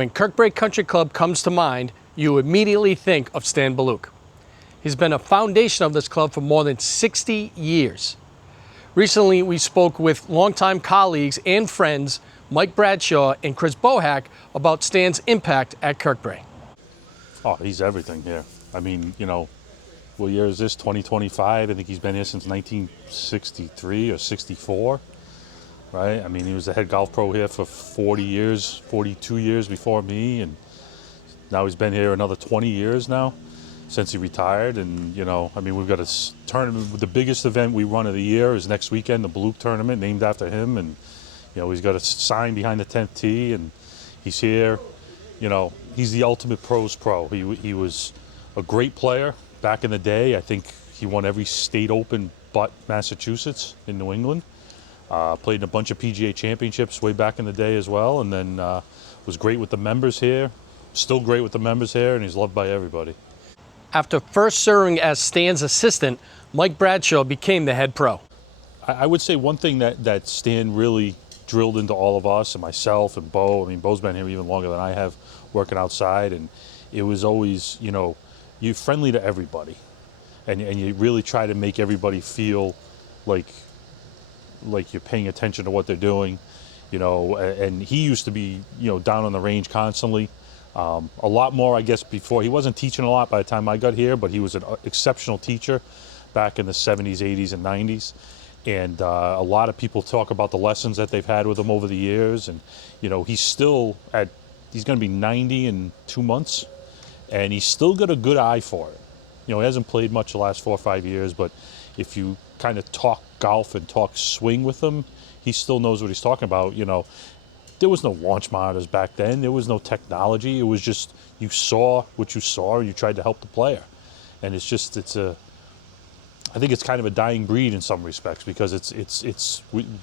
When Kirkbrae Country Club comes to mind, you immediately think of Stan Belaluke. He's been a foundation of this club for more than 60 years. Recently, we spoke with longtime colleagues and friends Mike Bradshaw and Chris Bohack about Stan's impact at Kirkbrae. Oh, he's everything here. I mean, you know, what year is this? 2025. I think he's been here since 1963 or 64, right? I mean, he was the head golf pro here for 40 years, 42 years before me, and now he's been here another 20 years now since he retired. And, you know, I mean, we've got a tournament. The biggest event we run of the year is next weekend, the Baluik tournament, named after him. And, you know, he's got a sign behind the 10th tee, and he's here. You know, he's the ultimate pros pro. He was a great player back in the day. I think he won every state open but Massachusetts in New England. Played in a bunch of PGA championships way back in the day as well, and then was great with the members here. Still great with the members here, and he's loved by everybody. After first serving as Stan's assistant, Mike Bradshaw became the head pro. I would say one thing that Stan really drilled into all of us, and myself and Bo. I mean, Bo's been here even longer than I have, working outside, and it was always, you know, you're friendly to everybody, and you really try to make everybody feel like you're paying attention to what they're doing, you know. And he used to be, you know, down on the range constantly. A lot more, I guess, before. He wasn't teaching a lot by the time I got here, but he was an exceptional teacher back in the 70s, 80s, and 90s. And a lot of people talk about the lessons that they've had with him over the years. And, you know, he's going to be 90 in 2 months, and he's still got a good eye for it. You know, he hasn't played much the last 4 or 5 years, but if you kind of talk golf and talk swing with him, he still knows what he's talking about. You know, there was no launch monitors back then. There was no technology. It was just, you saw what you saw, and you tried to help the player. And I think it's kind of a dying breed in some respects, because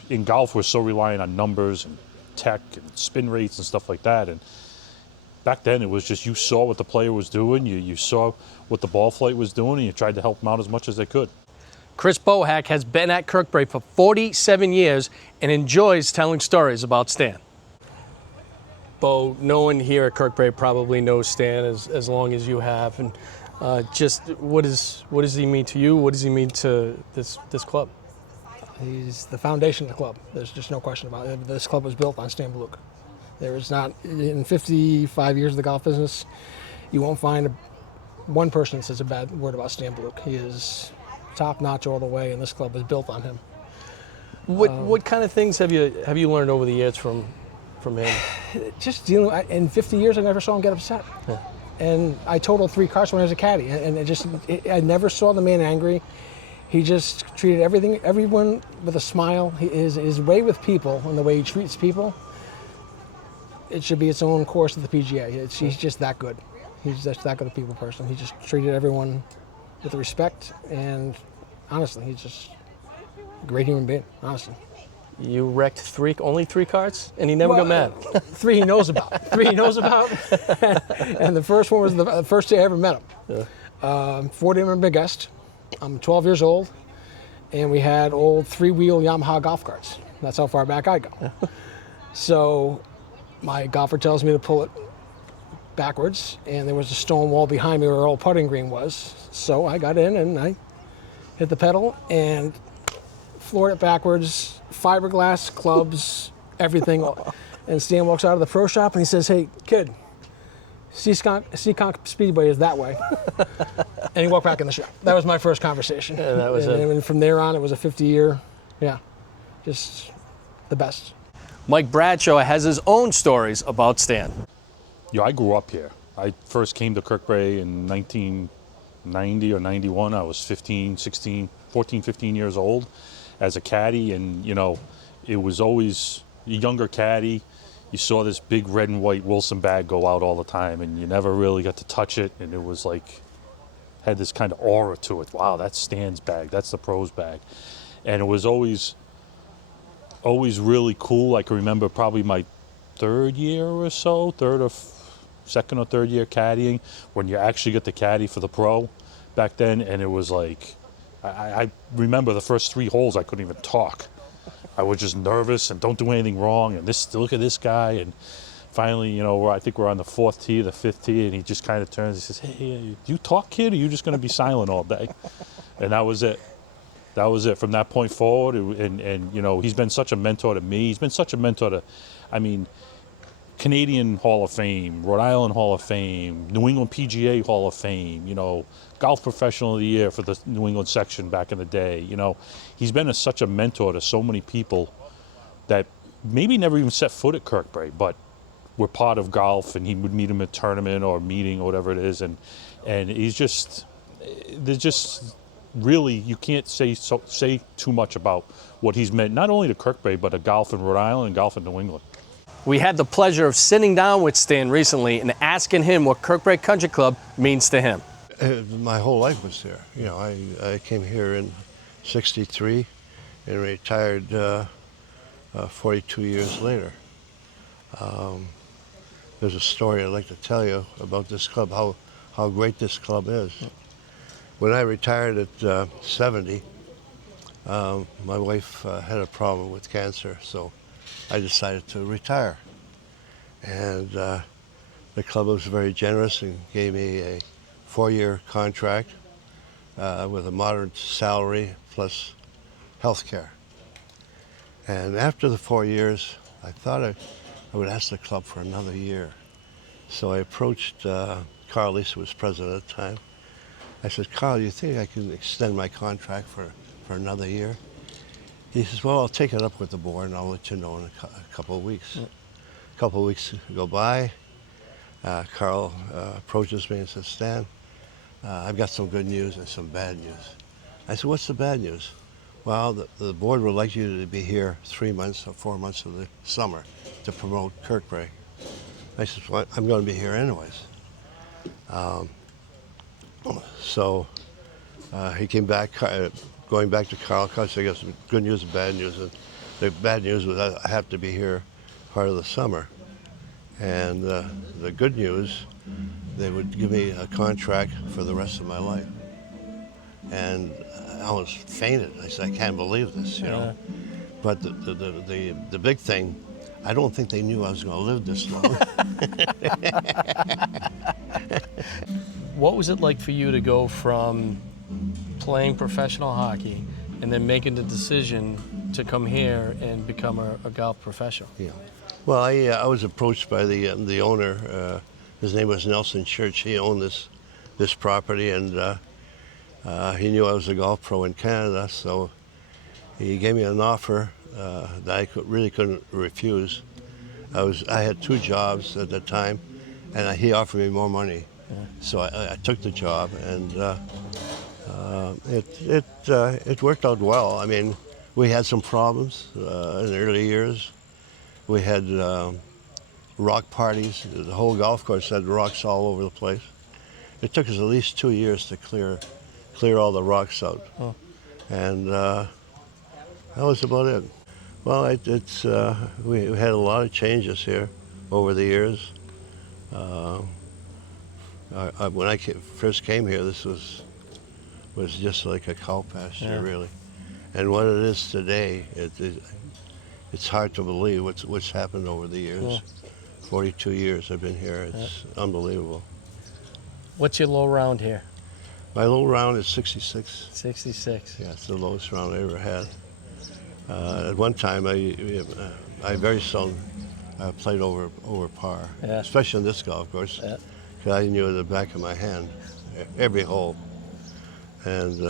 in golf we're so reliant on numbers and tech and spin rates and stuff like that. And back then it was just, you saw what the player was doing, you saw what the ball flight was doing, and you tried to help them out as much as they could. Chris Bohack has been at Kirkbrae for 47 years and enjoys telling stories about Stan. Bo, no one here at Kirkbrae probably knows Stan as long as you have. And just what does he mean to you? What does he mean to this club? He's the foundation of the club. There's just no question about it. This club was built on Stan Belaluke. There is not, in 55 years of the golf business, you won't find one person that says a bad word about Stan Belaluke. He is top notch all the way, and this club is built on him. What kind of things have you learned over the years from him? Just dealing. In 50 years, I never saw him get upset. Yeah. And I totaled 3 carts when I was a caddy, and I never saw the man angry. He just treated everyone with a smile. His way with people and the way he treats people, it should be its own course of the PGA. He's just that good. He's just that good a people person. He just treated everyone with respect, and honestly, he's just a great human being, honestly. You wrecked only 3 carts, and he never got mad. 3 he knows about. 3 he knows about. And the first one was the first day I ever met him. Yeah. 4 days big guest. I'm 12 years old, and we had old 3-wheel Yamaha golf carts. That's how far back I go. So my golfer tells me to pull it backwards, and there was a stone wall behind me where our old putting green was. So I got in, and I hit the pedal and floored it backwards, fiberglass, clubs, everything. And Stan walks out of the pro shop and he says, "Hey, kid, Seekonk Speedway is that way." And he walked back in the shop. That was my first conversation. And that was it. And from there on, it was a 50-year, just the best. Mike Bradshaw has his own stories about Stan. You know, I grew up here. I first came to Kirkbrae in 1990 or 91. I was 14, 15 years old as a caddy, and you know, it was always a younger caddy. You saw this big red and white Wilson bag go out all the time, and you never really got to touch it, and it was like, had this kind of aura to it. Wow, that's Stan's bag, that's the pros bag. And it was always really cool. I can remember probably my second or third year caddying, when you actually get the caddy for the pro back then, and it was like, I remember the first 3 holes I couldn't even talk. I was just nervous and don't do anything wrong, and look at this guy. And finally, you know, I think we're on the 4th tee, the 5th tee, and he just kind of turns and says, "Hey, do you talk, kid, or are you just going to be silent all day?" And that was it. That was it. From that point forward, and you know, he's been such a mentor to me. He's been such a mentor to, I mean, Canadian Hall of Fame, Rhode Island Hall of Fame, New England PGA Hall of Fame, you know, Golf Professional of the Year for the New England section back in the day. You know, he's been such a mentor to so many people that maybe never even set foot at Kirkbrae, but were part of golf, and he would meet him at a tournament or a meeting or whatever it is, and he's just, there's just really, you can't say too much about what he's meant, not only to Kirkbrae, but to golf in Rhode Island and golf in New England. We had the pleasure of sitting down with Stan recently and asking him what Kirkbrae Country Club means to him. My whole life was there. You know, I came here in '63 and retired 42 years later. There's a story I'd like to tell you about this club, how great this club is. When I retired at 70, my wife had a problem with cancer, so I decided to retire. And the club was very generous and gave me a 4-year contract with a moderate salary plus health care. And after the 4 years, I thought I would ask the club for another year. So I approached Carl Leese, who was president at the time. I said, "Carl, you think I can extend my contract for another year?" He says, "Well, I'll take it up with the board and I'll let you know in a couple of weeks." Yep. A couple of weeks go by. Carl approaches me and says, "Stan, I've got some good news and some bad news." I said, "What's the bad news?" "Well, the board would like you to be here 3 months or 4 months of the summer to promote Kirkbrae." I said, "Well, I'm going to be here anyways." So he came back, going back to Carl. Carl said, "I got some good news and bad news." And the bad news was I have to be here part of the summer. And the good news, they would give me a contract for the rest of my life. And I almost fainted. I said, "I can't believe this, you know." But the big thing, I don't think they knew I was going to live this long. What was it like for you to go from playing professional hockey and then making the decision to come here and become a golf professional? Yeah. Well, I was approached by the owner. His name was Nelson Church. He owned this property, and he knew I was a golf pro in Canada, so he gave me an offer that I really couldn't refuse. I had 2 jobs at the time, and he offered me more money. Yeah. So I took the job, and it worked out well. I mean, we had some problems in the early years. We had rock parties. The whole golf course had rocks all over the place. It took us at least 2 years to clear all the rocks out. Oh. And that was about it. Well, we had a lot of changes here over the years. When I first came here, this was just like a cow pasture, really. And what it is today, it's hard to believe what's happened over the years. Yeah. 42 years I've been here. It's unbelievable. What's your low round here? My low round is 66. 66. Yeah, it's the lowest round I ever had. At one time, I very seldom played over par, especially on this golf course, because I knew it at the back of my hand, every hole. And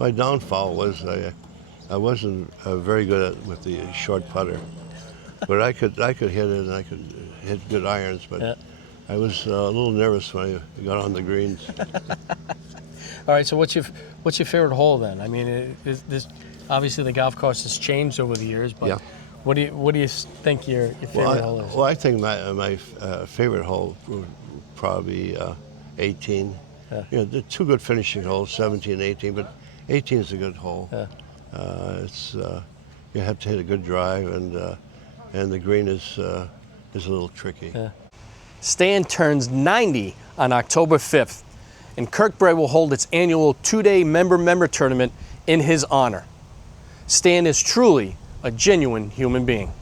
my downfall was I wasn't very good with the short putter, but I could hit it, and I could hit good irons, but I was a little nervous when I got on the greens. All right, so what's your favorite hole then? I mean, obviously the golf course has changed over the years, but what do you think your favorite hole is? Well, I think my favorite hole would probably be 18. Yeah. You know, they're 2 good finishing holes, 17 and 18, but 18 is a good hole. Yeah. You have to hit a good drive, and the green is a little tricky. Yeah. Stan turns 90 on October 5th, and Kirkbrae will hold its annual 2-day member tournament in his honor. Stan is truly a genuine human being.